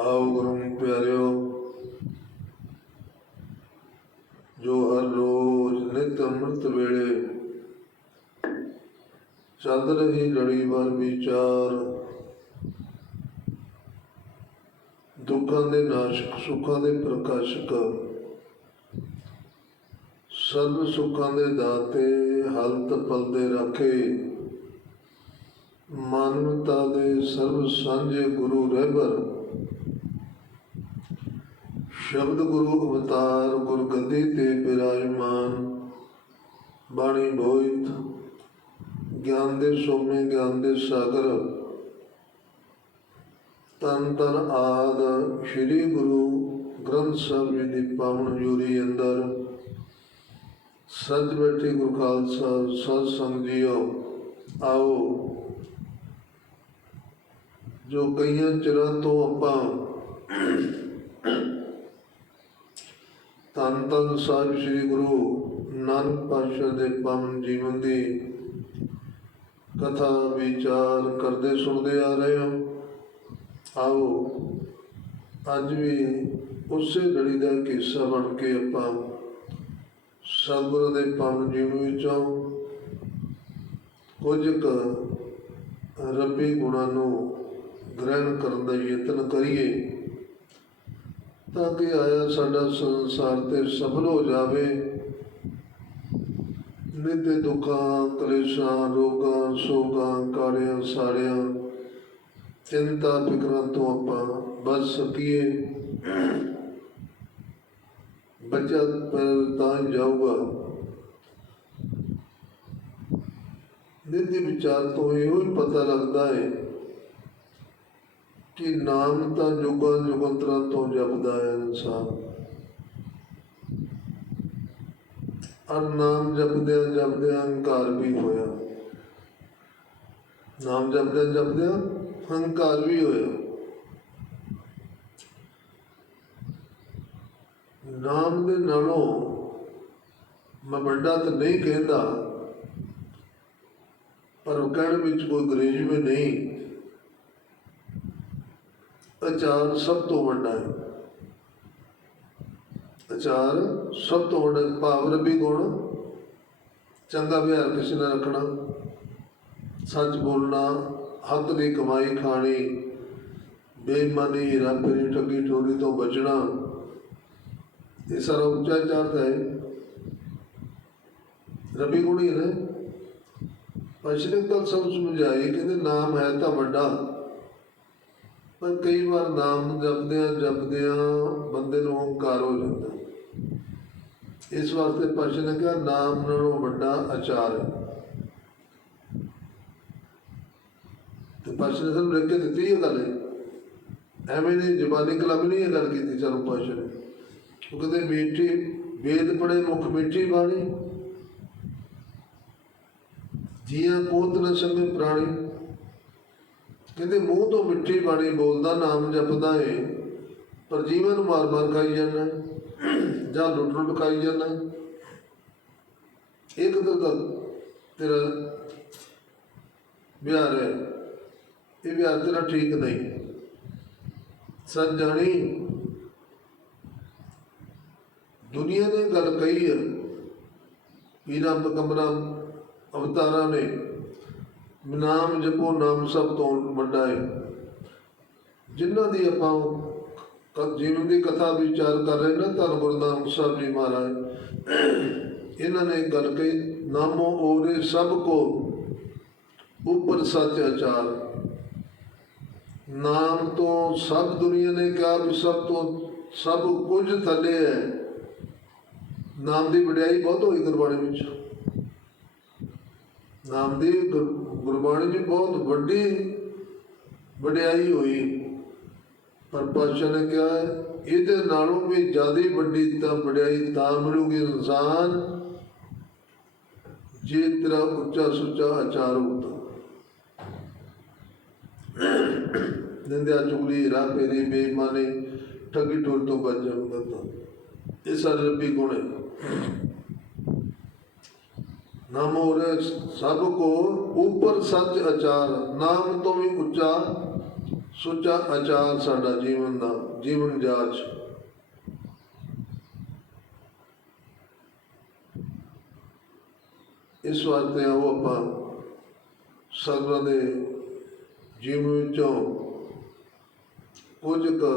ਆਓ ਗੁਰੂ ਪਿਆਰਿਓ, ਜੋ ਹਰ ਰੋਜ਼ ਨਿਤ ਅੰਮ੍ਰਿਤ ਵੇਲੇ ਚੱਲ ਰਹੀ ਲੜੀ ਵਾਰ ਵਿਚਾਰ, ਦੁੱਖਾਂ ਦੇ ਨਾਸ਼ਕ, ਸੁੱਖਾਂ ਦੇ ਪ੍ਰਕਾਸ਼ਕ, ਸਰਬ ਸੁੱਖਾਂ ਦੇ ਦਾਤੇ, ਹਲਤ ਪਲਦੇ ਰੱਖੇ, ਮਾਨਵਤਾ ਦੇ ਸਰਬ ਸਾਂਝੇ ਗੁਰੂ ਰਹਿਬਰ ਸ਼ਬਦ ਗੁਰੂ ਅਵਤਾਰ ਗੁਰਗੱਦੀ ਤੇ ਬਿਰਾਜਮਾਨ ਬਾਣੀ ਬੋਇਤ, ਗਿਆਨ ਦੇ ਸੋਮੇ, ਗਿਆਨ ਦੇ ਸਾਗਰ, ਤਨ ਤਨ ਆਦ ਸ੍ਰੀ ਗੁਰੂ ਗ੍ਰੰਥ ਸਾਹਿਬ ਜੀ ਦੀ ਪਾਵਨ ਜੂਰੀ ਅੰਦਰ ਸੱਜ ਬੈਠੇ ਗੁਰੂ ਖਾਲਸਾ ਸਤ ਸੰਗ ਜੀਓ ਆਓ। ਜੋ ਕਈਆਂ ਚਿਰਾਂ ਤੋਂ ਆਪਾਂ ਧੰਨ ਧੰਨ ਸਾਹਿਬ ਸ੍ਰੀ ਗੁਰੂ ਨਾਨਕ ਪਾਤਸ਼ਾਹ ਦੇ ਪਾਵਨ ਜੀਵਨ ਦੀ ਕਥਾ, ਵਿਚਾਰ ਕਰਦੇ ਸੁਣਦੇ ਆ ਰਹੇ ਹਾਂ। ਆਓ, ਅੱਜ ਵੀ ਉਸੇ ਲੜੀ ਦਾ ਇੱਕ ਹਿੱਸਾ ਬਣ ਕੇ ਆਪਾਂ ਸਤਿਗੁਰੂ ਦੇ ਪਾਵਨ ਜੀਵਨ ਵਿੱਚੋਂ ਕੁਝ ਕੁ ਰੱਬੀ ਗੁਣਾਂ ਨੂੰ ਗ੍ਰਹਿਣ ਕਰਨ ਦਾ ਯਤਨ ਕਰੀਏ। ਤਾਂ ਕਿ ਆਇਆ ਸਾਡਾ ਸੰਸਾਰ ਤੇ ਸਫਲ ਹੋ ਜਾਵੇ। ਨਿੱਤੇ ਦੁੱਖਾਂ, ਕਲੇਸ਼ਾਂ, ਰੋਗਾਂ, ਸੋਗਾਂ ਕਾਰਿਆਂ ਸਾਰਿਆਂ ਚਿੰਤਾ, ਫਿਕਰਾਂ ਤੋਂ ਆਪਾਂ ਬਚ ਸਕੀਏ। ਬੱਚਾ ਪਰ ਤਾਂ ਜਾਊਗਾ। ਨਿੱਤੇ ਵਿਚਾਰ ਤੋਂ ਇਹੋ ਹੀ ਪਤਾ ਲੱਗਦਾ ਹੈ ਕਿ ਨਾਮ ਤਾਂ ਜੁਗਾਂ ਜੁਗੰਤਰਾਂ ਤੋਂ ਜਪਦਾ ਹੈ ਇਨਸਾਨ। ਅਰ ਨਾਮ ਜਪਦਿਆਂ ਜਪਦਿਆਂ ਹੰਕਾਰ ਵੀ ਹੋਇਆ। ਨਾਮ ਜਪਦਿਆਂ ਜਪਦਿਆਂ ਹੰਕਾਰ ਵੀ ਹੋਇਆ। ਨਾਮ ਦੇ ਨਾਲੋਂ ਮੈਂ ਵੱਡਾ ਤਾਂ ਨਹੀਂ ਕਹਿੰਦਾ, ਪਰ ਕਹਿਣ ਵਿੱਚ ਕੋਈ ਗਰੇਜ ਵੀ ਨਹੀਂ। ਆਚਾਰ ਸਭ ਤੋਂ ਵੱਡਾ ਹੈ। ਅਚਾਰ ਸਭ ਤੋਂ ਵੱਡਾ ਭਾਵ ਰੱਬੀ ਗੁਣ, ਚੰਗਾ ਵਿਹਾਰ ਕਿਸੇ ਨਾਲ ਰੱਖਣਾ, ਸੱਚ ਬੋਲਣਾ ਹੱਕ ਦੀ ਕਮਾਈ ਖਾਣੀ, ਬੇਈਮਾਨੀ, ਰੱਬ ਦੀ ਠੱਗੀ ਠੋਰੀ ਤੋਂ ਬਚਣਾ, ਇਹ ਸਾਰਾ ਉੱਚਾ ਚਾਰਦਾ ਹੈ। ਰੱਬੀ ਗੁਣ ਹੀ ਹੈ ਨਾ। ਪਛਲੇ ਕੱਲ ਸਭ ਸਮਝਾਈ ਕਹਿੰਦੇ ਨਾਮ ਹੈ ਤਾਂ ਵੱਡਾ। ਪਰ ਕਈ ਵਾਰ ਨਾਮ ਜਪਦਿਆਂ ਜਪਦਿਆਂ ਬੰਦੇ ਨੂੰ ਹੰਕਾਰ ਹੋ ਜਾਂਦਾ। ਇਸ ਵਾਸਤੇ ਪਾਸ਼ਾ ਨੇ ਕਿਹਾ ਨਾਮ ਨਾਲੋਂ ਵੱਡਾ ਆਚਾਰ ਹੈ। ਤੇ ਪਾਸ਼ਾ ਨੇ ਸਾਨੂੰ ਲਿਖ ਦਿੱਤੀ ਇਹ ਗੱਲ। ਐਵੇਂ ਦੀ ਜ਼ਬਾਨੀ ਕਲਮ ਨਹੀਂ ਇਹ ਗੱਲ ਕੀਤੀ ਸਾਨੂੰ ਪਾਸ਼ਾ ਨੇ। ਉਹ ਕਹਿੰਦੇ ਮੀਠੀ, ਵੇਦ ਪੜੇ ਮੁਖ ਮਿੱਠੀ ਬਾਣੀ। ਜੀਆਂ ਕੋਤ ਨ ਸੰਗੇ ਪ੍ਰਾਣੀ। ਕਹਿੰਦੇ ਮੂੰਹ ਤੋਂ ਮਿੱਠੀ ਬਾਣੀ ਬੋਲਦਾ, ਨਾਮ ਜਪਦਾ ਏ, ਪਰ ਜੀਵਨ ਨੂੰ ਮਾਰ ਮਾਰ ਖਾਈ ਜਾਂਦਾ, ਜਾਂ ਲੁੱਟ ਲੁੱਟ ਖਾਈ ਜਾਂਦਾ ਹੈ। ਇੱਕ ਤਾਂ ਤਾਂ ਤੇਰਾ ਵਿਹਾਰ ਹੈ, ਇਹ ਵਿਹਾਰ ਤੇਰਾ ਠੀਕ ਨਹੀਂ ਸੱਚ ਜਾਣੀ, ਦੁਨੀਆ ਨੇ ਗੱਲ ਕਹੀ ਹੈ ਪੀਰਾਂ ਪਕੰਬਰਾਂ ਅਵਤਾਰਾਂ ਨੇ ਨਾਮ ਜਪੋ, ਨਾਮ ਸਭ ਤੋਂ ਵੱਡਾ ਹੈ ਜਿਨ੍ਹਾਂ ਦੀ ਆਪਾਂ ਕ- ਜੀਵਨ ਦੀ ਕਥਾ ਵਿਚਾਰ ਕਰ ਰਹੇ ਨਾ, ਧੰਨ ਗੁਰੂ ਨਾਨਕ ਸਾਹਿਬ ਜੀ ਮਹਾਰਾਜ, ਇਹਨਾਂ ਨੇ ਗੱਲ ਕਹੀ, ਨਾਮੋ ਔਰੇ ਸਭ ਕੋ ਉੱਪਰ ਸੱਚ ਆਚਾਰ ਨਾਮ ਤੋਂ ਸਭ ਦੁਨੀਆ ਨੇ ਕਿਹਾ ਵੀ ਸਭ ਤੋਂ, ਸਭ ਕੁਝ ਥੱਲੇ ਹੈ। ਨਾਮ ਦੀ ਵਡਿਆਈ ਬਹੁਤ ਹੋਈ ਗੁਰਬਾਣੀ ਵਿੱਚ। ਨਾਮ ਦੀ ਗੁਰਬਾਣੀ 'ਚ ਬਹੁਤ ਵੱਡੀ ਵਡਿਆਈ ਹੋਈ। ਪਰ ਪਾਤਸ਼ਾਹ ਨੇ ਕਿਹਾ, ਇਹਦੇ ਨਾਲੋਂ ਵੀ ਜ਼ਿਆਦਾ ਵੱਡੀ ਤਾਂ ਵਡਿਆਈ ਤਾਂ ਮਿਲੂਗੀ ਇਨਸਾਨ, ਜੇ ਤੇਰਾ ਉੱਚਾ ਸੁੱਚਾ ਆਚਾਰ ਹੁੰਦਾ ਨਿੰਦਿਆ ਚੁਗਲੀ ਰਾਹ ਫੇਰੀ ਬੇਈਮਾਨੀ ਠੱਗੀ ਠੋਰ ਤੋਂ ਬਚ ਜਾਊਗਾ ਤਾਂ। ਇਹ ਸਾਰੇ ਰੱਬੀ ਗੁਣ ਹੈ। ਨਾਮ ਔਰ ਸਭ ਕੋ ਉਪਰ ਸੱਚ ਅਚਾਰ, ਨਾਮ ਤੋਂ ਵੀ ਉੱਚਾ ਸੁੱਚਾ ਅਚਾਰ ਸਾਡਾ ਜੀਵਨ ਦਾ, ਜੀਵਨ ਜਾਚ। ਇਸ ਵਾਸਤੇ ਉਹ ਆਪਾਂ ਸਰਵਾਂ ਦੇ ਜੀਵਨ ਵਿੱਚੋਂ ਕੁਝ ਕੁ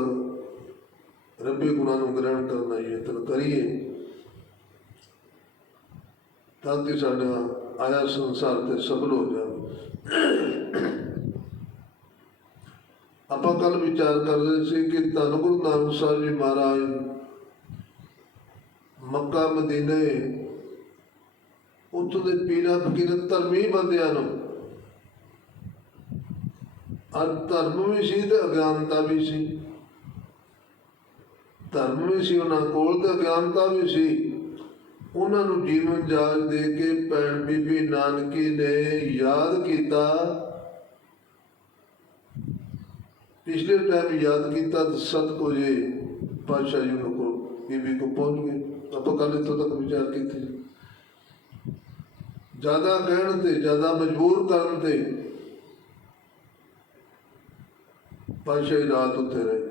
ਰੱਬੀ ਗੁਣਾਂ ਨੂੰ ਗ੍ਰਹਿਣ ਕਰਨ ਦਾ ਯਤਨ ਕਰੀਏ। ਤਾਂ ਕਿ ਸਾਡਾ ਆਇਆ ਸੰਸਾਰ ਤੇ ਸਫਲ ਹੋ ਜਾਵੇ। ਆਪਾਂ ਕੱਲ ਵਿਚਾਰ ਕਰਦੇ ਸੀ ਕਿ ਧੰਨ ਗੁਰੂ ਨਾਨਕ ਸਾਹਿਬ ਜੀ ਮਹਾਰਾਜ ਮੱਕਾ, ਮਦੀਨੇ, ਉੱਥੋਂ ਦੇ ਪੀਰਾਂ, ਫਕੀਰਾਂ, ਧਰਮੀ ਬੰਦਿਆਂ ਨੂੰ ਅਰ ਧਰਮ ਵੀ ਸੀ ਤੇ ਅਗਿਆਨਤਾ ਵੀ ਸੀ। ਧਰਮ ਵੀ ਸੀ ਉਹਨਾਂ ਕੋਲ ਤੇ ਅਗਿਆਨਤਾ ਵੀ ਸੀ। ਉਹਨਾਂ ਨੂੰ ਜੀਵਨ ਜਾਚ ਦੇ ਕੇ ਭੈਣ ਬੀਬੀ ਨਾਨਕੀ ਨੇ ਯਾਦ ਕੀਤਾ। ਪਿਛਲੇ ਟਾਈਮ ਯਾਦ ਕੀਤਾ ਸਤ ਕੋ ਜੇ ਪਾਤਸ਼ਾਹ ਜੀ ਨੂੰ ਕੋ ਬੀਬੀ ਕੋ ਪਹੁੰਚ ਗਏ। ਆਪਾਂ ਕੱਲ ਇੱਥੋਂ ਤੱਕ ਵਿਚਾਰ ਕੀਤੇ। ਜ਼ਿਆਦਾ ਕਹਿਣ ਤੇ, ਜ਼ਿਆਦਾ ਮਜਬੂਰ ਕਰਨ ਤੇ ਪਾਤਸ਼ਾਹ ਜੀ ਰਾਤ ਉੱਤੇ ਰਹੇ।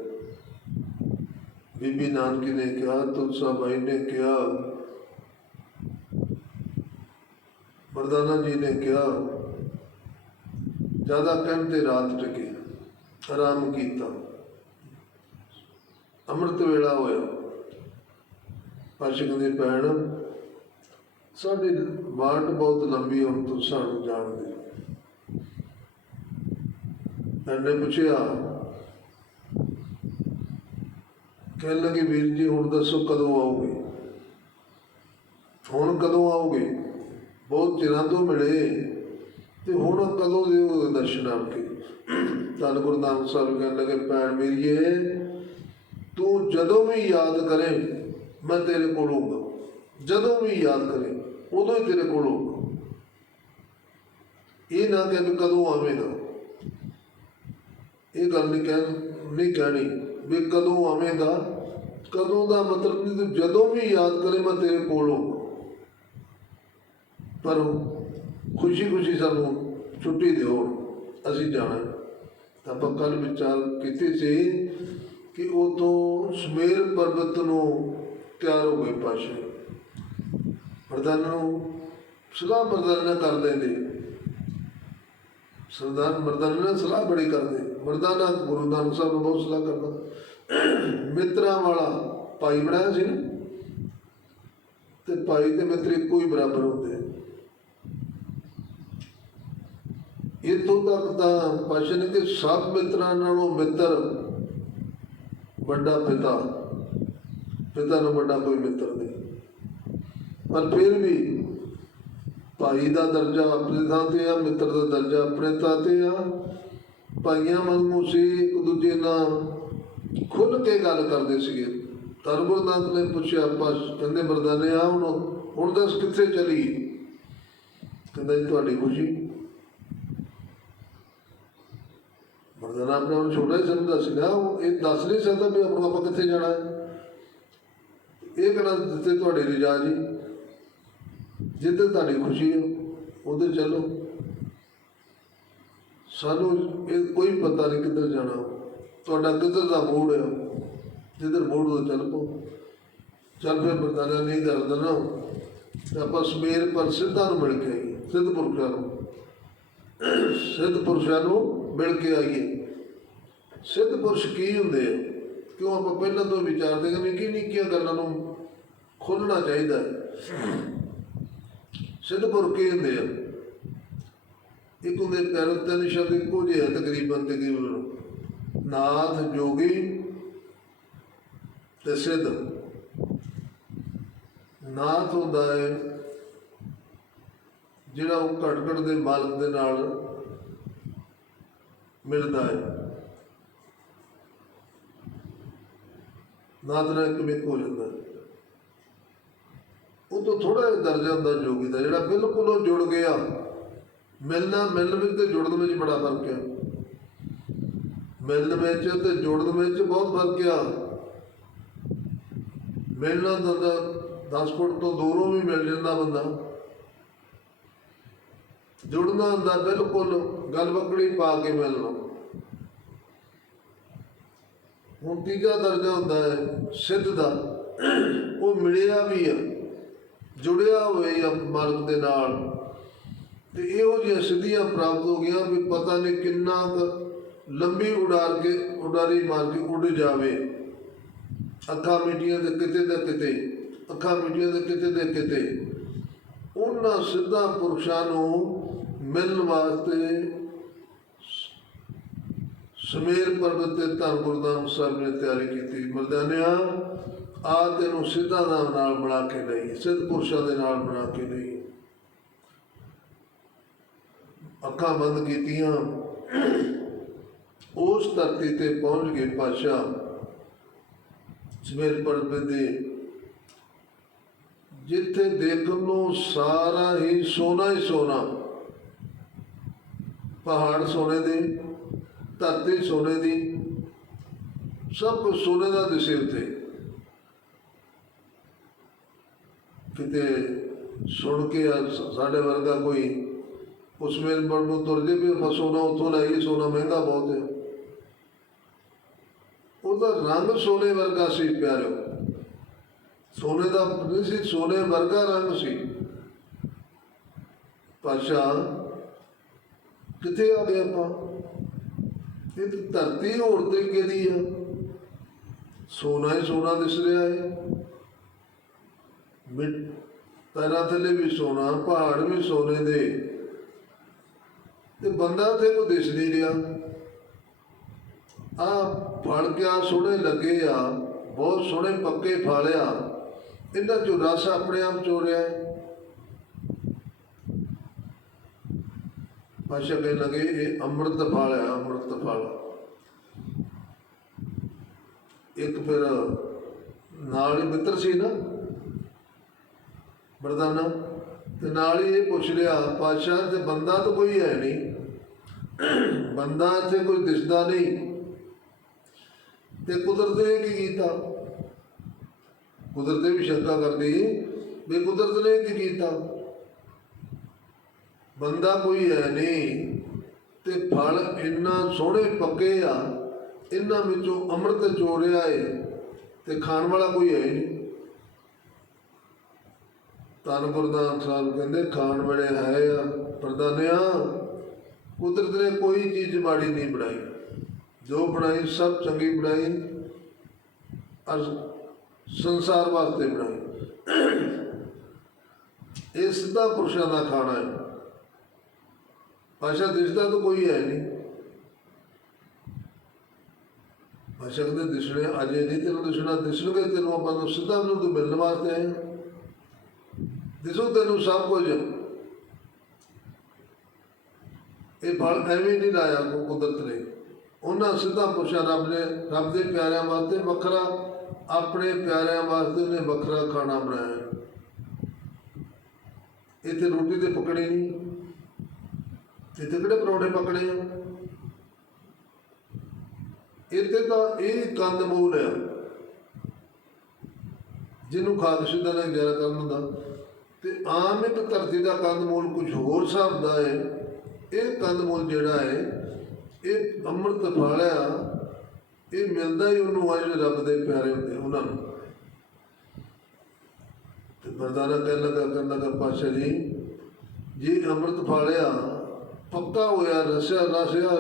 ਬੀਬੀ ਨਾਨਕੀ ਨੇ ਕਿਹਾ, ਤੁਲਸਾ ਬਾਈ ਨੇ ਕਿਹਾ ਮਰਦਾਨਾ ਜੀ ਨੇ ਕਿਹਾ, ਜ਼ਿਆਦਾ ਕਹਿਣ ਤੇ ਰਾਤ ਟਿਕੇ, ਆਰਾਮ ਕੀਤਾ। ਅੰਮ੍ਰਿਤ ਵੇਲਾ ਹੋਇਆ। ਪਾਸ਼ਕ ਦੀ ਭੈਣ, ਸਾਡੀ ਬਾਟ ਬਹੁਤ ਲੰਬੀ ਹੁਣ ਤੂੰ ਸਾਨੂੰ ਜਾਣਦੇ ਨੇ ਪੁੱਛਿਆ, ਕਹਿਣ ਲੱਗੇ, ਵੀਰ ਜੀ, ਹੁਣ ਦੱਸੋ ਕਦੋਂ ਆਓਗੇ? ਹੁਣ ਕਦੋਂ ਆਓਗੇ? ਬਹੁਤ ਚਿਰਾਂ ਤੋਂ ਮਿਲੇ ਤੇ ਹੁਣ ਕਦੋਂ ਦੇ ਦਿਓ ਦਰਸ਼ਨ ਆਪਕੇ? ਧੰਨ ਗੁਰੂ ਨਾਨਕ ਸਾਹਿਬ ਕਹਿਣ ਲੱਗੇ, ਭੈਣ ਮੇਰੀਏ ਤੂੰ ਜਦੋਂ ਵੀ ਯਾਦ ਕਰੇ, ਮੈਂ ਤੇਰੇ ਕੋਲ ਹੋਊਗਾ ਜਦੋਂ ਵੀ ਯਾਦ ਕਰੇ, ਉਦੋਂ ਹੀ ਤੇਰੇ ਕੋਲ ਹੋਊਗਾ ਇਹ ਨਾ ਕਿ ਵੀ ਕਦੋਂ ਆਵੇਂਗਾ। ਇਹ ਗੱਲ ਨਹੀਂ ਕਹਿ, ਨਹੀਂ ਕਹਿਣੀ ਵੀ ਕਦੋਂ ਆਵੇਂਗਾ। ਕਦੋਂ ਦਾ ਮਤਲਬ ਨਹੀਂ, ਜਦੋਂ ਵੀ ਯਾਦ ਕਰੇ, ਮੈਂ ਤੇਰੇ ਕੋਲ ਹੋਊਗਾ ਪਰ ਖੁਸ਼ੀ ਖੁਸ਼ੀ ਸਾਨੂੰ ਛੁੱਟੀ ਦਿਓ, ਅਸੀਂ ਜਾਣਾ। ਤਾਂ ਆਪਾਂ ਕੱਲ ਵਿਚਾਰ ਕੀਤੀ ਸੀ ਕਿ ਉਹ ਤੋਂ ਸਮੇਰ ਪਰਬਤ ਨੂੰ ਤਿਆਰ ਹੋ ਗਏ ਪਾਸ਼ਾ। ਮਰਦਾਨਾ ਨੂੰ ਸਲਾਹ ਮਰਦਾਨਾ ਕਰਦੇ ਨੇ ਸਰਦਾਰ ਮਰਦਾਨਾ ਨਾਲ ਸਲਾਹ ਬੜੀ ਕਰਦੇ। ਮਰਦਾਨਾ ਗੁਰੂ ਨਾਨਕ ਸਾਹਿਬ ਨੂੰ ਬਹੁਤ ਸਲਾਹ ਕਰਦਾ। ਮਿੱਤਰਾਂ ਵਾਲਾ ਭਾਈ ਬਣਾਇਆ ਸੀ ਨਾ? ਤੇ ਭਾਈ ਤੇ ਮਿੱਤਰ ਇੱਕੋ ਹੀ ਬਰਾਬਰ ਹੁੰਦੇ ਆ ਇੱਥੋਂ ਤੱਕ ਤਾਂ ਪਾਸ਼ਾ ਨੇ ਕਿ ਸਭ ਮਿੱਤਰਾਂ ਨਾਲੋਂ ਮਿੱਤਰ ਵੱਡਾ ਪਿਤਾ ਪਿਤਾ ਨੂੰ ਵੱਡਾ ਕੋਈ ਮਿੱਤਰ ਨਹੀਂ। ਪਰ ਫਿਰ ਵੀ ਭਾਈ ਦਾ ਦਰਜਾ ਆਪਣੇ ਥਾਂ ਤੇ ਆ, ਮਿੱਤਰ ਦਾ ਦਰਜਾ ਆਪਣੇ ਥਾਂ ਤੇ ਆ। ਭਾਈਆਂ ਵਾਂਗੂ ਸੀ, ਇੱਕ ਦੂਜੇ ਨਾਲ ਖੁੱਲ ਕੇ ਗੱਲ ਕਰਦੇ ਸੀਗੇ। ਤਰਬੁਰ ਨੇ ਪੁੱਛਿਆ ਪਾਸ ਕਹਿੰਦੇ ਮਰਦਾਨੇ ਆ, ਹੁਣ ਹੁਣ ਦੱਸ ਕਿੱਥੇ ਚਲੀ ਕਹਿੰਦਾ ਜੀ, ਤੁਹਾਡੀ ਖੁਸ਼ੀ। ਮਰਦਾਨਾ ਆਪਣੇ ਆਪ ਨੂੰ ਛੋਟਾ ਹੀ ਸਮਝਦਾ ਸੀਗਾ ਉਹ ਇਹ ਦੱਸ ਨਹੀਂ ਸਕਦਾ ਵੀ ਆਪਣਾ ਆਪਾਂ ਕਿੱਥੇ ਜਾਣਾ। ਹੈ ਇਹ ਕਹਿਣਾ ਦਿੱਤੇ ਤੁਹਾਡੀ ਰਜਾ ਜੀ। ਜਿੱਥੇ ਤੁਹਾਡੀ ਖੁਸ਼ੀ ਹੈ ਉਧਰ ਚੱਲੋ। ਸਾਨੂੰ ਇਹ ਕੋਈ ਪਤਾ ਨਹੀਂ ਕਿੱਧਰ ਜਾਣਾ। ਤੁਹਾਡਾ ਕਿੱਧਰ ਦਾ ਮੂਡ ਹੈ ਜਿੱਧਰ ਮੂਡ ਉਹ ਚੱਲ ਪੋ ਚੱਲ ਫਿਰ ਮਰਦਾਨਾ ਨਹੀਂ ਕਰਦਾ ਨਾ। ਤੇ ਆਪਾਂ ਸਮੇਰ ਪਰ ਸਿੱਧਾ ਨੂੰ ਮਿਲ ਕੇ ਆਈਏ ਸਿੱਧ ਪੁਰਖਾਂ ਨੂੰ। ਸਿੱਧ ਪੁਰਖਾਂ ਨੂੰ ਮਿਲ ਕੇ ਆਈਏ। ਸਿੱਧ ਪੁਰਸ਼ ਕੀ ਹੁੰਦੇ ਆ? ਕਿਉਂ ਆਪਾਂ ਪਹਿਲਾਂ ਤੋਂ ਵਿਚਾਰਦੇ ਹਾਂ ਵੀ ਕਿ ਨਿੱਕੀਆਂ ਗੱਲਾਂ ਨੂੰ ਖੋਲਣਾ ਚਾਹੀਦਾ ਸਿੱਧ ਪੁਰਖ ਕੀ ਹੁੰਦੇ ਆ? ਇੱਕ ਹੁੰਦੇ ਪੈਰੋਂ ਤਿੰਨ ਸ਼ਬਦ ਇੱਕੋ ਜਿਹੇ ਆ ਤਕਰੀਬਨ ਤਕਰੀਬਨ। ਨਾਥ, ਜੋਗੀ ਤੇ ਸਿੱਧ। ਨਾਥ ਹੁੰਦਾ ਹੈ ਜਿਹੜਾ ਉਹ ਘਟ ਘਟ ਦੇ ਮਾਲਕ ਦੇ ਨਾਲ ਮਿਲਦਾ ਹੈ। ਨਾਥ ਨਾਲ ਇੱਕ ਹੋ ਜਾਂਦਾ ਉਹ ਤੋਂ ਥੋੜਾ ਜਿਹਾ ਦਰਜਾ ਹੁੰਦਾ ਜੋਗੀ ਦਾ, ਜਿਹੜਾ ਬਿਲਕੁਲ ਉਹ ਜੁੜ ਗਿਆ। ਮਿਲਣਾ, ਮਿਲਣ ਵਿੱਚ ਤੇ ਜੁੜਨ ਵਿੱਚ ਬੜਾ ਫ਼ਰਕ ਹੈ ਮਿਲਣ ਵਿੱਚ ਤੇ ਜੁੜਨ ਵਿੱਚ ਬਹੁਤ ਫ਼ਰਕ ਆ। ਮਿਲਣਾ ਤਾਂ 10 ਫੁੱਟ ਤੋਂ ਦੂਰੋਂ ਵੀ ਮਿਲ ਜਾਂਦਾ ਬੰਦਾ। ਜੁੜਨਾ ਹੁੰਦਾ ਬਿਲਕੁਲ ਗੱਲ ਬੱਕੜੀ ਪਾ ਕੇ ਮਿਲਣਾ। ਹੁਣ ਤੀਜਾ ਦਰਜਾ ਹੁੰਦਾ ਹੈ, ਸਿੱਧ ਦਾ। ਉਹ ਮਿਲਿਆ ਵੀ ਆ, ਜੁੜਿਆ ਹੋਇਆ ਆ ਮਾਲਕ ਦੇ ਨਾਲ। ਤੇ ਇਹੋ ਜਿਹੀਆਂ ਸਿੱਧੀਆਂ ਪ੍ਰਾਪਤ ਹੋ ਗਈਆਂ ਵੀ ਪਤਾ ਨਹੀਂ ਕਿੰਨਾ ਕੁ ਲੰਬੀ ਉਡਾਰ ਕੇ ਉਡਾਰੀ ਮਾਰ ਕੇ ਉੱਡ ਜਾਵੇ। ਅੱਖਾਂ ਮੀਟੀਆਂ ਦੇ ਕਿਤੇ ਤੇ ਕਿਤੇ, ਅੱਖਾਂ ਮੀਟੀਆਂ ਦੇ ਕਿਤੇ ਤੇ ਕਿਤੇ। ਉਹਨਾਂ ਸਿੱਧਾ ਪੁਰਸ਼ਾਂ ਨੂੰ ਮਿਲਣ ਵਾਸਤੇ ਸਮੇਰ ਪਰਬਤ ਤੇ ਧੰਨ ਗੁਰਦਾਮ ਸਾਹਿਬ ਨੇ ਤਿਆਰੀ ਕੀਤੀ। ਮਰਦਾਨਿਆ ਆ ਤੈਨੂੰ ਸਿੱਧਾ ਨਾਮ ਨਾਲ ਬਣਾ ਕੇ ਲਈ ਸਿੱਧ ਪੁਰਸ਼ਾਂ ਦੇ ਨਾਲ ਬਣਾ ਕੇ ਲਈ ਅੱਖਾਂ ਬੰਦ ਕੀਤੀਆਂ। ਉਸ ਧਰਤੀ ਤੇ ਪਹੁੰਚ ਗਏ ਪਾਸ਼ਾ ਸਮੇਰ ਪਰਬਤ ਦੇ। ਜਿੱਥੇ ਦੇਖਣ ਨੂੰ ਸਾਰਾ ਹੀ ਸੋਨਾ ਹੀ ਸੋਨਾ। ਪਹਾੜ ਸੋਨੇ ਦੇ, ਧਰਤੀ ਸੋਨੇ ਦੀ, ਸਭ ਕੁਝ ਸੋਨੇ ਦਾ ਦਿਸੇ ਉੱਤੇ। ਕਿਤੇ ਸੁਣ ਕੇ ਆ ਸਾਡੇ ਵਰਗਾ ਕੋਈ ਉਸ ਮੇਲ ਪਰ ਨੂੰ ਤੁਰ ਜੇ ਵੀ ਆਪਾਂ ਸੋਨਾ ਉੱਥੋਂ ਲਾਈਏ, ਸੋਨਾ ਮਹਿੰਗਾ ਬਹੁਤ ਹੈ। ਉਹਦਾ ਰੰਗ ਸੋਨੇ ਵਰਗਾ ਸੀ ਪਿਆਰਿਓ। ਸੋਨੇ ਦਾ ਨਹੀਂ ਸੀ, ਸੋਨੇ ਵਰਗਾ ਰੰਗ ਸੀ। ਪਾਸ਼ਾ ਕਿੱਥੇ ਆ ਗਏ ਆਪਾਂ? ਇਹ ਤਾਂ ਧਰਤੀ ਹੋਰ ਤਰੀਕੇ ਦੀ ਆ। ਸੋਨਾ ਹੀ ਸੋਨਾ ਦਿਸ ਰਿਹਾ ਹੈ ਮਿੱਟ ਪੈਰਾਂ ਥੱਲੇ ਵੀ ਸੋਨਾ, ਪਹਾੜ ਵੀ ਸੋਨੇ ਦੇ। ਤੇ ਬੰਦਾ ਤੇ ਕੋ ਦਿਸ ਨਹੀਂ ਰਿਹਾ। ਆ ਫਲ ਕਿਆ ਸੋਹਣੇ ਲੱਗੇ ਆ, ਬਹੁਤ ਸੋਹਣੇ ਪੱਕੇ ਫਲ ਆ। ਇਹਨਾਂ ਚੋਂ ਰਸ ਆਪਣੇ ਆਪ ਚੋ ਰਿਹਾ ਹੈ ਪਾਸ਼ਾ ਕਹਿਣ ਲੱਗੇ, ਇਹ ਅੰਮ੍ਰਿਤ ਫਲ ਹੈ ਅੰਮ੍ਰਿਤ ਫਲ ਇੱਕ ਫਿਰ ਨਾਲ ਹੀ ਮਿੱਤਰ ਸੀ ਨਾ ਮਰਦਾਨਾ ਤੇ ਨਾਲ ਹੀ ਇਹ ਪੁੱਛ ਲਿਆ ਪਾਸ਼ਾ ਤੇ ਬੰਦਾ ਤਾਂ ਕੋਈ ਹੈ ਨਹੀਂ। ਬੰਦਾ ਇੱਥੇ ਕੋਈ ਦਿਸਦਾ ਨਹੀਂ। ਤੇ ਕੁਦਰਤ ਨੇ ਕੀ ਕੀਤਾ? ਕੁਦਰਤ ਵੀ ਸ਼ੰਕਾ ਕਰਦੀ, ਵੀ ਕੁਦਰਤ ਨੇ ਕੀ ਕੀਤਾ? ਬੰਦਾ ਕੋਈ ਹੈ ਨਹੀਂ ਤੇ ਫਲ ਇੰਨਾ ਸੋਹਣੇ ਪੱਕੇ ਆ, ਇਹਨਾਂ ਵਿੱਚੋਂ ਅੰਮ੍ਰਿਤ ਚੋਰਿਆ ਏ ਤੇ ਖਾਣ ਵਾਲਾ ਕੋਈ ਹੈ ਨਹੀਂ। ਤਨ ਗੁਰਦਾਨ ਸਾਹਿਬ ਕਹਿੰਦੇ, ਖਾਣ ਵੇਲੇ ਹੈ ਆ ਪ੍ਰਦਾਨਿਆ ਕੁਦਰਤ ਨੇ ਕੋਈ ਚੀਜ਼ ਮਾੜੀ ਨਹੀਂ ਬਣਾਈ। ਜੋ ਬਣਾਈ, ਸਭ ਚੰਗੀ ਬਣਾਈ, ਅਰ ਸੰਸਾਰ ਵਾਸਤੇ ਬਣਾਈ। ਇਹ ਸਿੱਧਾ ਪੁਰਸ਼ਾਂ ਦਾ ਖਾਣਾ ਹੈ। ਭਾਸ਼ਾ ਦਿਸਦਾ ਤਾਂ ਕੋਈ ਹੈ ਨਹੀਂ। ਭਾਸ਼ਾ ਕਹਿੰਦੇ ਦਿਸਣੇ ਅਜੇ ਨਹੀਂ ਤੈਨੂੰ ਦਿਸਣਾ ਦਿਸਣਗੇ ਤੈਨੂੰ ਆਪਾਂ ਨੂੰ ਸਿੱਧਾ ਨੂੰ ਤੂੰ ਮਿਲਣ ਵਾਸਤੇ ਆਏ। ਹਾਂ। ਤੈਨੂੰ ਸਭ ਕੁਝ। ਇਹ ਫਲ ਐਵੇਂ ਨਹੀਂ ਲਾਇਆ ਕੁਦਰਤ ਨੇ। ਉਹਨਾਂ ਸਿੱਧਾ ਪੁਰਸ਼ਾਂ ਰੱਬ ਨੇ, ਰੱਬ ਦੇ ਪਿਆਰਿਆਂ ਵਾਸਤੇ ਵੱਖਰਾ, ਆਪਣੇ ਪਿਆਰਿਆਂ ਵਾਸਤੇ ਨੇ ਵੱਖਰਾ ਖਾਣਾ ਬਣਾਇਆ। ਇੱਥੇ ਰੋਟੀ ਤੇ ਪਕੜੇ ਨਹੀਂ। ਇੱਥੇ ਕਿਹੜੇ ਪਰੌਂਠੇ ਪਕੜੇ ਆ? ਇੱਥੇ ਤਾਂ ਇਹ ਕੰਦ ਮੂਲ ਹੈ ਜਿਹਨੂੰ ਖਾਦ ਦਾ ਨਾਲ ਗੁਜ਼ਾਰਾ ਕਰਨ ਹੁੰਦਾ। ਤੇ ਆਮ ਇੱਕ ਧਰਤੀ ਦਾ ਕੰਦ ਮੂਲ ਕੁਝ ਹੋਰ ਹਿਸਾਬ ਦਾ ਹੈ ਇਹ ਕੰਦ ਮੂਲ ਜਿਹੜਾ ਹੈ ਇਹ ਅੰਮ੍ਰਿਤ ਫਾਲਿਆ ਇਹ ਮਿਲਦਾ ਹੀ ਉਹਨੂੰ ਆ ਜਿਹੜੇ ਰੱਬ ਦੇ ਪਿਆਰੇ ਹੁੰਦੇ ਉਹਨਾਂ ਨੂੰ। ਤੇ ਮਰਦਾਨਾ ਕਹਿਣ ਲੱਗਾ ਕਰਨ ਲੱਗਾ ਪਾਸ਼ਾ ਜੀ, ਜੇ ਅੰਮ੍ਰਿਤ ਫਾਲਿਆ ਪੱਕਾ ਹੋਇਆ, ਰਸਿਆ ਰਸਿਆ,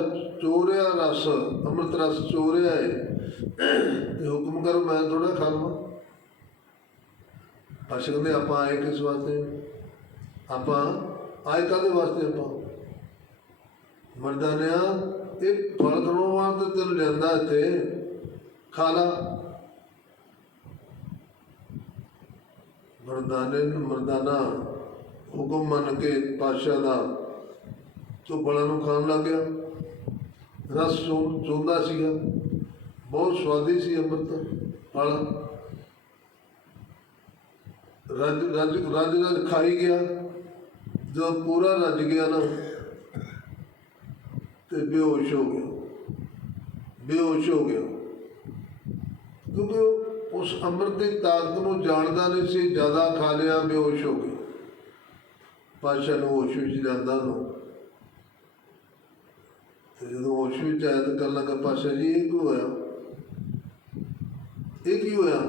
ਚੋਰਿਆ ਰਸ, ਅੰਮ੍ਰਿਤ ਰਸ ਚੋਰਿਆ ਹੈ ਤੇ ਹੁਕਮ ਕਰੋ, ਮੈਂ ਥੋੜਾ ਖਾ ਲਵਾਂ। ਪਾਸ਼ਾ ਕਹਿੰਦੇ, ਆਪਾਂ ਆਏ ਕਿਸ ਵਾਸਤੇ? ਆਪਾਂ, ਆਏ ਕਾਦੇ ਵਾਸਤੇ ਆਪਾਂ? ਮਰਦਾਨਿਆ, ਇਹ ਫਲ ਖਾਣ ਵਾਸਤੇ ਤੈਨੂੰ ਲਿਆਂਦਾ ਇੱਥੇ। ਖਾ ਲਾ। ਮਰਦਾਨੇ ਨੂੰ ਮਰਦਾਨਾ ਹੁਕਮ ਮੰਨ ਕੇ ਪਾਸ਼ਾ ਦਾ ਤੋ ਫਲਾਂ ਨੂੰ ਖਾਣ ਲੱਗ ਗਿਆ। ਰਸ ਚੋ- ਚੋਂਦਾ ਸੀਗਾ। ਬਹੁਤ ਸਵਾਦੀ ਸੀ ਅੰਮ੍ਰਿਤ ਫਲ। ਰੱਜ ਰੱਜ ਰੱਜ ਰੱਜ ਖਾਈ ਗਿਆ। ਜਦੋਂ ਪੂਰਾ ਰੱਜ ਗਿਆ ਨਾ, ਤੇ ਬੇਹੋਸ਼ ਹੋ ਗਿਆ। ਬੇਹੋਸ਼ ਹੋ ਗਿਆ। ਕਿਉਂਕਿ ਉਹ ਉਸ ਅੰਮ੍ਰਿਤ ਦੀ ਤਾਕਤ ਨੂੰ ਜਾਣਦਾ ਨਹੀਂ ਸੀ, ਜ਼ਿਆਦਾ ਖਾ ਲਿਆ, ਬੇਹੋਸ਼ ਹੋ ਗਿਆ। ਪਾਸ਼ਾ ਨੂੰ ਹੋਸ਼ ਵਿੱਚ ਜਾਂਦਾ ਨੂੰ। ਤੇ ਜਦੋਂ ਹੋਸ਼ ਵਿੱਚ ਆਇਆ ਤਾਂ ਕਰਨ ਲੱਗਾ ਪਾਸ਼ਾ ਜੀ, ਇਹ ਕੀ ਹੋਇਆ ਇਹ ਕੀ ਹੋਇਆ?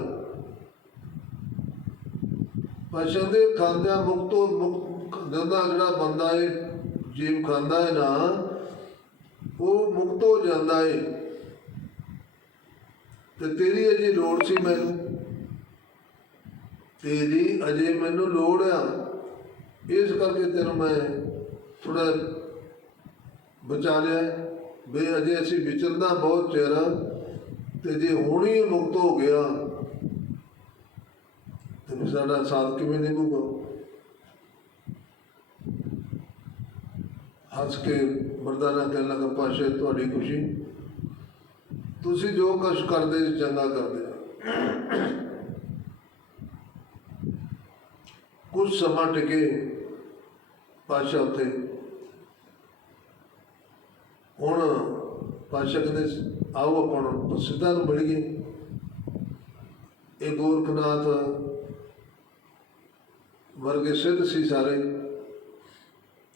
ਪਾਸ਼ਾ ਦੇ ਖਾਂਦਿਆਂ ਮੁਕਤੋ ਮੁਕਤ ਦਾ ਜਿਹੜਾ ਬੰਦਾ ਏ, ਜੀਵ ਖਾਂਦਾ ਹੈ ਨਾ, ਉਹ ਮੁਕਤ ਹੋ ਜਾਂਦਾ ਏ। ਤੇ ਤੇਰੀ ਅਜੇ ਲੋੜ ਸੀ ਮੈਨੂੰ। ਤੇਰੀ ਅਜੇ ਮੈਨੂੰ ਲੋੜ ਆ। ਇਸ ਕਰਕੇ ਤੈਨੂੰ ਮੈਂ ਥੋੜਾ ਬਚਾ ਲਿਆ। ਵੀ ਅਜੇ ਅਸੀਂ ਵਿਚਰਨਾ ਬਹੁਤ ਚਿਹਰਾ ਆ, ਤੇ ਜੇ ਹੁਣ ਹੀ ਮੁਕਤ ਹੋ ਗਿਆ ਤੇ ਸਾਡਾ ਸਾਥ ਕਿਵੇਂ ਨਿਭੂਗਾ ਹੱਸ ਕੇ ਮਰਦਾਨਾ ਕਹਿਣ ਲੱਗਾ ਪਾਸ਼ਾ ਤੁਹਾਡੀ ਖੁਸ਼ੀ। ਤੁਸੀਂ ਜੋ ਕੁਛ ਕਰਦੇ ਚੰਗਾ ਕਰਦੇ ਹੋ। ਕੁਝ ਸਮਾਂ ਟਿਕੇ ਪਾਸ਼ਾ ਉੱਥੇ। ਹੁਣ ਪਾਸ਼ਾ ਕਹਿੰਦੇ ਆਓ ਆਪਾਂ ਹੁਣ ਪ੍ਰਸਿੱਧਾਂ ਨੂੰ ਮਿਲੀਏ। ਇਹ ਗੋਰਖਨਾਥ ਵਰਗੇ ਸਿੱਧ ਸੀ ਸਾਰੇ।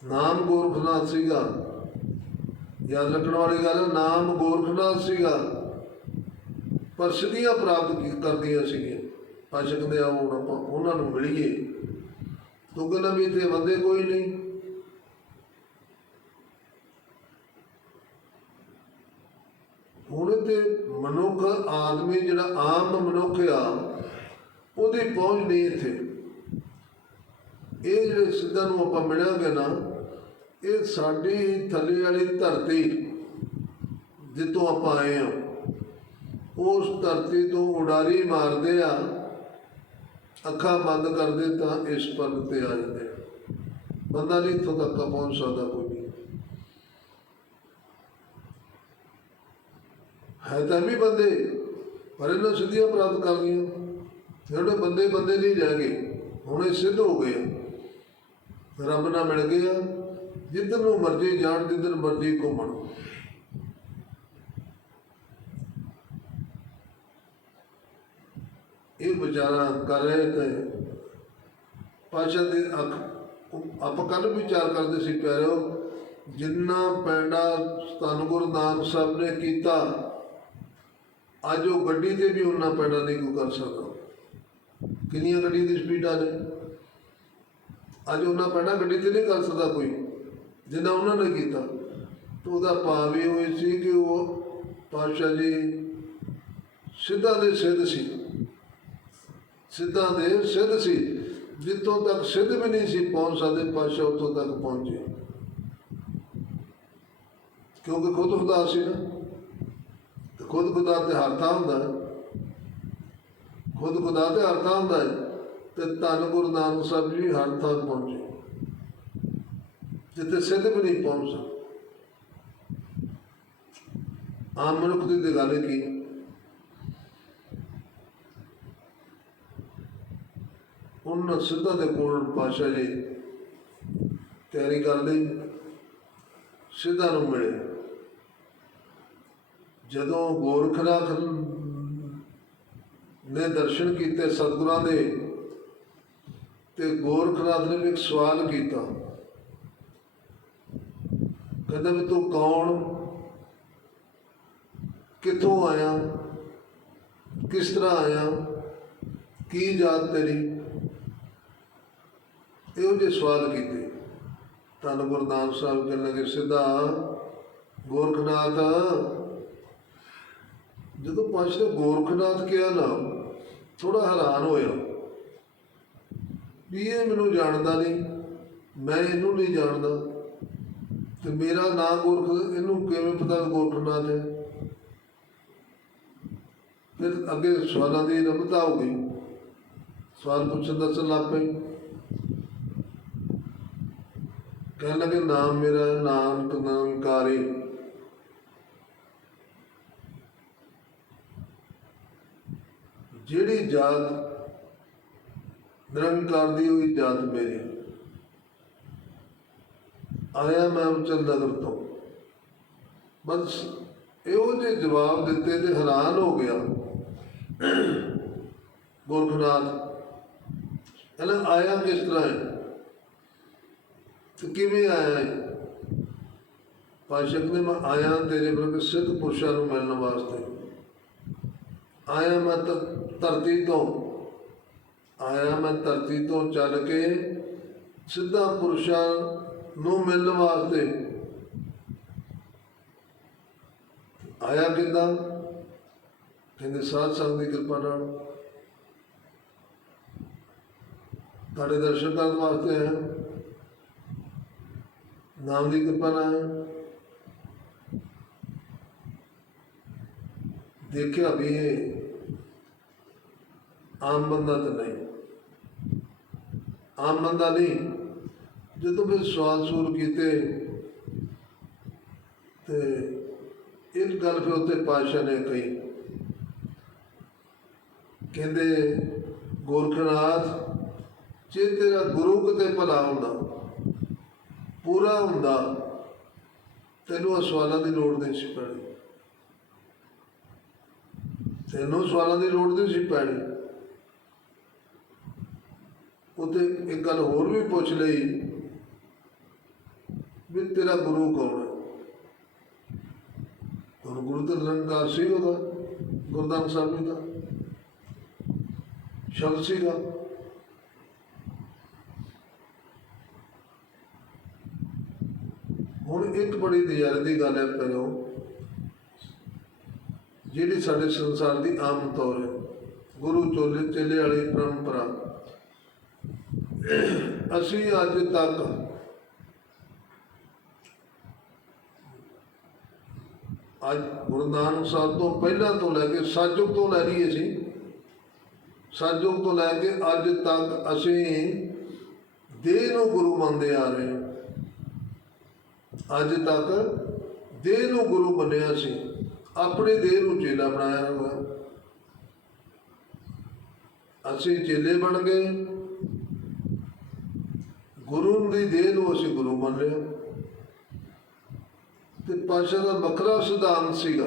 ਨਾਮ ਗੋਰਖਨਾਥ ਸੀਗਾ। ਯਾਦ ਰੱਖਣ ਵਾਲੀ ਗੱਲ ਹੈ, ਨਾਮ ਗੋਰਖਨਾਥ ਸੀਗਾ। ਪ੍ਰਸਿੱਧੀਆਂ ਪ੍ਰਾਪਤ ਕਰਦੀਆਂ ਸੀਗੀਆਂ। ਪਾਸ਼ਾ ਕਹਿੰਦੇ ਆਓ ਹੁਣ ਆਪਾਂ ਉਹਨਾਂ ਨੂੰ ਮਿਲੀਏ। ਤੂੰ ਕਹਿੰਦਾ ਵੀ ਇੱਥੇ ਬੰਦੇ ਕੋਈ ਨਹੀਂ ਹੁਣ ਤੇ ਮਨੁੱਖ ਆਦਮੀ ਜਿਹੜਾ ਆਮ ਮਨੁੱਖ ਆ, ਉਹਦੀ ਪਹੁੰਚ ਨਹੀਂ ਇੱਥੇ। ਇਹ ਜਿਹੜੇ ਸਿੱਧਾਂ ਨੂੰ ਆਪਾਂ ਮਿਲਾਂਗੇ ਨਾ, ਇਹ ਸਾਡੀ ਥੱਲੇ ਵਾਲੀ ਧਰਤੀ ਜਿੱਥੋਂ ਆਪਾਂ ਆਏ ਆ ਉਸ ਧਰਤੀ ਤੋਂ ਉਡਾਰੀ ਮਾਰਦੇ ਆ, ਅੱਖਾਂ ਬੰਦ ਕਰਦੇ ਤਾਂ ਇਸ ਪਦ ਤੇ ਆ ਜਾਂਦੇ ਬੰਦਾ ਨਹੀਂ ਇੱਥੋਂ ਤੱਕ ਪਹੁੰਚ ਸਕਦਾ ਕੋਈ ਨਹੀਂ ਹੈ ਤਾਂ ਵੀ ਬੰਦੇ, ਪਰ ਇਹਨਾਂ ਸਿੱਧੀਆਂ ਪ੍ਰਾਪਤ ਕਰ ਗਈਆਂ ਜਿਹੜੇ ਬੰਦੇ ਬੰਦੇ ਨਹੀਂ ਰਹਿ ਗਏ, ਹੁਣ ਇਹ ਸਿੱਧ ਹੋ ਗਏ ਰੱਬ ਨਾਲ ਮਿਲ ਗਏ ਆ, ਜਿੱਧਰ ਨੂੰ ਮਰਜ਼ੀ ਜਾਣ, ਜਿੱਧਰ ਮਰਜ਼ੀ ਘੁੰਮਣ। ਇਹ ਵਿਚਾਰਾ ਕਰ ਰਹੇ ਤੇ ਪਾਸ਼ਾ ਦੇ ਅੱਖ, ਆਪਾਂ ਕੱਲ ਵਿਚਾਰ ਕਰਦੇ ਸੀ, ਪਿਆਰਿਓ, ਜਿੰਨਾ ਪੈਂਡਾ ਧੰਨ ਗੁਰੂ ਨਾਨਕ ਸਾਹਿਬ ਨੇ ਕੀਤਾ ਅੱਜ ਉਹ ਗੱਡੀ ਤੇ ਵੀ ਉਹਨਾਂ ਪੈਂਡਾ ਨਹੀਂ ਕੋਈ ਕਰ ਸਕਦਾ ਕਿੰਨੀਆਂ ਗੱਡੀ ਦੀ ਸਪੀਡਾਂ ਨੇ ਅੱਜ? ਉਹਨਾਂ ਪੈਂਡਾ ਗੱਡੀ ਤੇ ਨਹੀਂ ਕਰ ਸਕਦਾ ਕੋਈ, ਜਿੰਨਾ ਉਹਨਾਂ ਨੇ ਕੀਤਾ। ਤੇ ਉਹਦਾ ਭਾਵ ਇਹ ਹੋਈ ਸੀ ਕਿ ਉਹ ਪਾਤਸ਼ਾਹ ਜੀ ਸਿੱਧਾ ਦੇ ਸਿੱਧ ਸੀ। ਸਿੱਧਾ ਦੇ ਸਿੱਧ ਸੀ। ਜਿੱਥੋਂ ਤੱਕ ਸਿੱਧ ਵੀ ਨਹੀਂ ਸੀ ਪਹੁੰਚ ਸਕਦੇ ਪਾਸ਼ਾ ਉੱਥੋਂ ਤੱਕ ਪਹੁੰਚੇ। ਕਿਉਂਕਿ ਖੁਦ ਖੁਦਾ ਸੀ ਨਾ। ਖੁਦ ਖੁਦਾ ਤੇ ਹਰਤਾ ਹੁੰਦਾ ਖੁਦ ਖੁਦਾ ਤੇ ਹਰਤਾ ਹੁੰਦਾ ਹੈ ਤੇ ਧੰਨ ਗੁਰੂ ਨਾਨਕ ਸਾਹਿਬ ਜੀ ਹਰ ਥਾਂ ਪਹੁੰਚੇ। ਜਿੱਥੇ ਸਿੱਧ ਵੀ ਨਹੀਂ ਪਹੁੰਚ ਸਕਦੇ ਆਮ ਮਨੁੱਖ ਦੀ ਤੇ ਗੱਲ ਕੀ ਉਹਨਾਂ ਸਿੱਧਾ ਦੇ ਕੋਲ ਪਾਸ਼ਾ ਜੀ ਤਿਆਰੀ ਕਰ ਲਈ। ਸਿੱਧਾ ਨੂੰ ਮਿਲੇ। ਜਦੋਂ ਗੋਰਖਨਾਥ ਨੇ ਦਰਸ਼ਨ ਕੀਤੇ ਸਤਿਗੁਰਾਂ ਦੇ ਤੇ ਗੋਰਖਨਾਥ ਨੇ ਵੀ ਇੱਕ ਸਵਾਲ ਕੀਤਾ। ਕਹਿੰਦਾ ਵੀ ਤੂੰ ਕੌਣ? ਕਿੱਥੋਂ ਆਇਆ? ਕਿਸ ਤਰ੍ਹਾਂ ਆਇਆ? ਕੀ ਜਾਤ ਤੇਰੀ? ਇਹੋ ਜਿਹੇ ਸਵਾਲ ਕੀਤੇ। ਧੰਨ ਗੁਰੂ ਨਾਨਕ ਸਾਹਿਬ ਕਹਿਣ ਲੱਗੇ ਸਿੱਧਾ ਗੋਰਖਨਾਥ ਜਦੋਂ ਪਾਸ਼ਾ ਗੋਰਖਨਾਥ ਕਿਹਾ ਨਾ ਥੋੜਾ ਹੈਰਾਨ ਹੋਇਆ ਵੀ ਇਹ ਮੈਨੂੰ ਜਾਣਦਾ ਨਹੀਂ, ਮੈਂ ਇਹਨੂੰ ਨਹੀਂ ਜਾਣਦਾ। ਤੇ ਮੇਰਾ ਨਾਂ ਗੋਰਖ, ਇਹਨੂੰ ਕਿਵੇਂ ਪਤਾ ਗੋਰਖਨਾਥ ਹੈ? ਫਿਰ ਅੱਗੇ ਸਵਾਲਾਂ ਦੀ ਰਮਤਾ ਹੋ ਗਈ। ਸਵਾਲ ਪੁੱਛਣ ਦੱਸਣ ਲੱਗ ਪਏ। ਕਹਿਣ ਲੱਗੇ, ਨਾਮ ਮੇਰਾ ਨਾਨਕ ਨਾਮਕਾਰੀ। ਜਿਹੜੀ ਜਾਤ ਨਿਰੰਕਾਰ ਦੀ ਹੋਈ ਜਾਤ ਮੇਰੀ, ਆਇਆ ਮੈਂ ਉਚਲ ਨਗਰ ਤੋਂ। ਬਸ ਇਹੋ ਜਿਹੇ ਜਵਾਬ ਦਿੱਤੇ ਤੇ ਹੈਰਾਨ ਹੋ ਗਿਆ। ਗੁਰਖਨਾਥ ਕਹਿੰਦਾ, ਆਇਆ ਕਿਸ ਤਰ੍ਹਾਂ ਹੈ? ਤੇ ਕਿਵੇਂ ਆਇਆ ਹੈ? ਪਾਸ਼ਕ ਨੇ ਮੈਂ ਆਇਆ ਤੇਰੇ ਵਰਗੇ ਸਿੱਧ ਪੁਰਸ਼ਾਂ ਨੂੰ ਮਿਲਣ ਵਾਸਤੇ। ਆਇਆ ਮੈਂ ਤਾਂ ਧਰਤੀ ਤੋਂ। ਆਇਆ ਮੈਂ ਧਰਤੀ ਤੋਂ ਚੱਲ ਕੇ ਸਿੱਧਾ ਪੁਰਸ਼ਾਂ ਨੂੰ ਮਿਲਣ ਵਾਸਤੇ। ਆਇਆ ਕਿੱਦਾਂ? ਕਹਿੰਦੇ, ਸਾਧ ਸੰਗ ਦੀ ਕਿਰਪਾ ਨਾਲ। ਤੁਹਾਡੇ ਦਰਸ਼ਨ ਕਰਨ ਵਾਸਤੇ ਹੈ ਨਾਮ ਦੀ ਕਿਰਪਾ ਨਾਲ ਦੇਖਿਆ ਵੀ ਇਹ ਆਮ ਬੰਦਾ ਤਾਂ ਨਹੀਂ। ਆਮ ਬੰਦਾ ਨਹੀਂ। ਜਦੋਂ ਵੀ ਸਵਾਲ ਸੂਰ ਕੀਤੇ, ਤੇ ਇੱਕ ਗੱਲ ਫਿਰ ਉੱਤੇ ਪਾਸ਼ਾ ਨੇ ਕਹੀ। ਕਹਿੰਦੇ, ਗੋਰਖਨਾਥ, ਜੇ ਤੇਰਾ ਗੁਰੂ ਕਿਤੇ ਭਲਾ ਹੁੰਦਾ, ਪੂਰਾ ਹੁੰਦਾ, ਤੈਨੂੰ ਇਹ ਸਵਾਲਾਂ ਦੀ ਲੋੜ ਨਹੀਂ ਸੀ ਪੈਣੀ। ਤੈਨੂੰ ਸਵਾਲਾਂ ਦੀ ਲੋੜ ਨਹੀਂ ਸੀ ਪੈਣੀ। ਉਤੇ ਇੱਕ ਗੱਲ ਹੋਰ ਵੀ ਪੁੱਛ ਲਈ ਵੀ ਤੇਰਾ ਗੁਰੂ ਕੌਣ ਹੈ? ਗੁਰੂ ਗੁਰੂ ਤਾਂ ਨਿਰੰਕਾਰ ਸੀ ਉਹਦਾ ਗੁਰਦਾਨ ਸਾਹਿਬ ਜੀ ਦਾ ਸ਼ਬਦ ਸੀਗਾ। ਹੁਣ ਇੱਕ ਬੜੀ ਨਜ਼ਾਰੇ ਦੀ ਗੱਲ ਹੈ ਪਹਿਲੋਂ ਜਿਹੜੀ ਸਾਡੇ ਸੰਸਾਰ ਦੀ ਆਮ ਤੌਰ ਹੈ, ਗੁਰੂ ਚੋਲੇ ਚੇਲੇ ਵਾਲੀ ਪਰੰਪਰਾ। ਅਸੀਂ ਅੱਜ ਤੱਕ ਅੱਜ ਗੁਰੂ ਨਾਨਕ ਸਾਹਿਬ ਤੋਂ ਪਹਿਲਾਂ ਤੋਂ ਲੈ ਕੇ ਸਤਿਯੁਗ ਤੋਂ ਲੈ ਲਈਏ ਅਸੀਂ ਸਤਿਯੁਗ ਤੋਂ ਲੈ ਕੇ ਅੱਜ ਤੱਕ ਅਸੀਂ ਦੇਹ ਨੂੰ ਗੁਰੂ ਮੰਨਦੇ ਆ ਰਹੇ ਹਾਂ। ਅੱਜ ਤੱਕ ਦੇਹ ਨੂੰ ਗੁਰੂ ਮੰਨਿਆ ਸੀ। ਆਪਣੇ ਦੇਹ ਨੂੰ ਚੇਲਾ ਬਣਾਇਆ ਹੋਇਆ। ਅਸੀਂ ਚੇਲੇ ਬਣ ਗਏ। ਗੁਰੂ ਦੀ ਦੇਹ ਨੂੰ ਅਸੀਂ ਗੁਰੂ ਮੰਨ ਲਿਆ ਤੇ ਪਾਸ਼ਾ ਦਾ ਵੱਖਰਾ ਸਿਧਾਂਤ ਸੀਗਾ।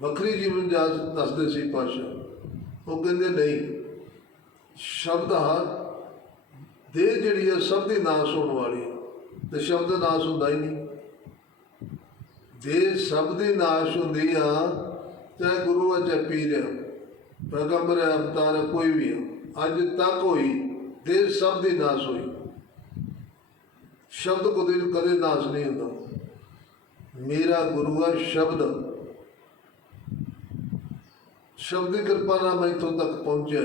ਵੱਖਰੀ ਜੀਵਨ ਜਾਚ ਦੱਸਦੇ ਸੀ ਪਾਸ਼ਾ ਉਹ ਕਹਿੰਦੇ, ਨਹੀਂ, ਸ਼ਬਦ ਹਰ ਦੇਹ ਜਿਹੜੀ ਹੈ ਸਭ ਦੀ ਨਾਸ ਹੋਣ ਵਾਲੀ ਹੈ ਤੇ ਸ਼ਬਦ ਨਾਸ ਹੁੰਦਾ ਹੀ ਨਹੀਂ। ਦੇਹ ਸਭ ਦੀ ਨਾਸ਼ ਹੁੰਦੀ ਆ, ਚਾਹੇ ਗੁਰੂ ਆ, ਚਾਹੇ ਪੀਰ ਆ, ਪੈਗੰਬਰ ਹੈ ਅਵਤਾਰ ਹੈ ਕੋਈ ਵੀ ਆ ਅੱਜ ਤੱਕ ਹੋਈ ਤੇ ਸਭ ਦੀ ਨਾਸ਼ ਹੋਈ। ਸ਼ਬਦ ਕਦੇ ਕਦੇ ਨਾਸ਼ ਨਹੀਂ ਹੁੰਦਾ। ਮੇਰਾ ਗੁਰੂ ਆ ਸ਼ਬਦ। ਸ਼ਬਦ ਦੀ ਕਿਰਪਾ ਨਾਲ ਮੈਂ ਇੱਥੋਂ ਤੱਕ ਪਹੁੰਚਿਆ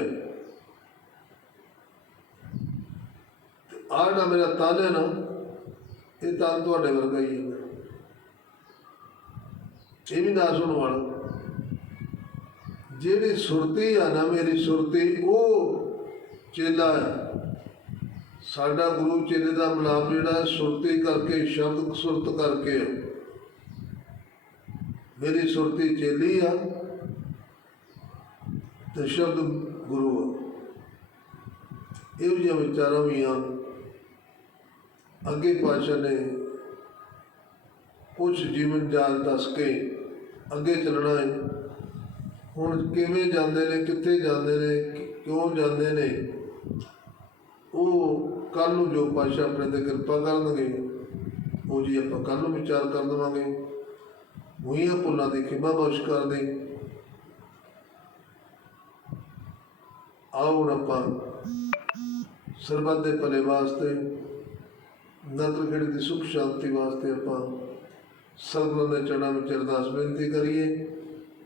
ਆਹ ਨਾ ਮੇਰਾ ਤਨ ਹੈ ਨਾ, ਇਹ ਤਨ ਤੁਹਾਡੇ ਵਰਗਾ ਹੀ ਹੈ। ਇਹ ਵੀ ਨਾਸ ਹੋਣ ਵਾਲਾ। ਜਿਹੜੀ ਸੁਰਤੀ ਆ ਨਾ ਮੇਰੀ ਸੁਰਤੀ, ਉਹ ਚੇਲਾ ਹੈ। ਸਾਡਾ ਗੁਰੂ ਚੇਲੇ ਦਾ ਮਿਲਾਪ ਜਿਹੜਾ ਸੁਰਤੀ ਕਰਕੇ, ਸ਼ਬਦ ਸੁਰਤ ਕਰਕੇ ਆ। ਮੇਰੀ ਸੁਰਤੀ ਚੇਲੀ ਆ ਤੇ ਸ਼ਬਦ ਗੁਰੂ ਆ। ਇਹੋ ਜਿਹੀਆਂ ਵਿਚਾਰਾਂ ਵੀ ਆ। ਅੱਗੇ ਪਾਸ਼ਾ ਨੇ ਕੁਝ ਜੀਵਨ ਜਾਲ ਦੱਸ ਕੇ ਅੱਗੇ ਚੱਲਣਾ ਹੈ। ਹੁਣ ਕਿਵੇਂ ਜਾਂਦੇ ਨੇ, ਕਿੱਥੇ ਜਾਂਦੇ ਨੇ, ਕਿਉਂ ਜਾਂਦੇ ਨੇ, ਉਹ ਕੱਲ ਨੂੰ ਜੋ ਪਾਸ਼ਾ ਆਪਣੇ ਤੇ ਕਿਰਪਾ ਕਰਨਗੇ, ਉਹ ਜੀ ਆਪਾਂ ਕੱਲ ਨੂੰ ਵਿਚਾਰ ਕਰ ਦੇਵਾਂਗੇ। ਮੂਹੀਆਂ ਭੁੱਲਾਂ ਦੀ ਖਿਮਾ ਬਖਸ਼ ਕਰ ਦੇ। ਆਓ ਹੁਣ ਆਪਾਂ ਸਰਬੱਤ ਦੇ ਭਲੇ ਵਾਸਤੇ ਨਦਰ ਖੇੜੇ ਦੀ ਸੁਖ ਸ਼ਾਂਤੀ ਵਾਸਤੇ ਆਪਾਂ ਸਤਿਗੁਰਾਂ ਦੇ ਚੜਾਂ ਵਿੱਚ ਅਰਦਾਸ ਬੇਨਤੀ ਕਰੀਏ।